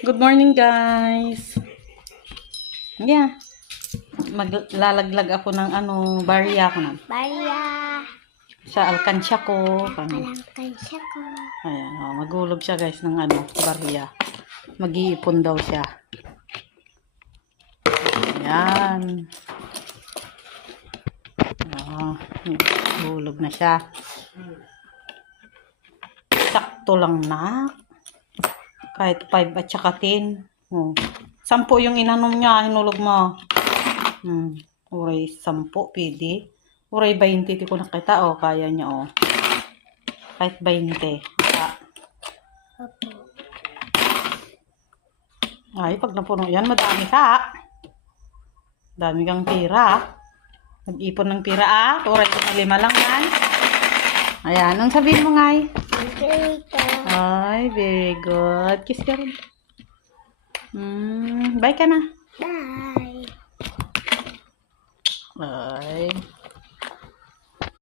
Good morning, guys. Yeah. Maglalaglag ako ng barya ko na. Barya. Sa alkansya ko. Alkansya ko. Ayan, magulog siya, guys, ng barya. Mag-iipon daw siya. Ayan. Magulog na siya. Sakto lang na. Kahit 5 at saka 10. 10 yung inanom niya, hinulog mo. Uray 10, pwede. Uray 20, di ko nakita, kaya niya, Kahit 20. Ay, pag napuno yan, madami ka. Dami kang pira. Nag-ipon ng pira, Uray 5 lang yan. Ayan, anong sabihin mo, ngay? Ay, very good. Kiss ka rin. Bye ka na. Bye. Bye.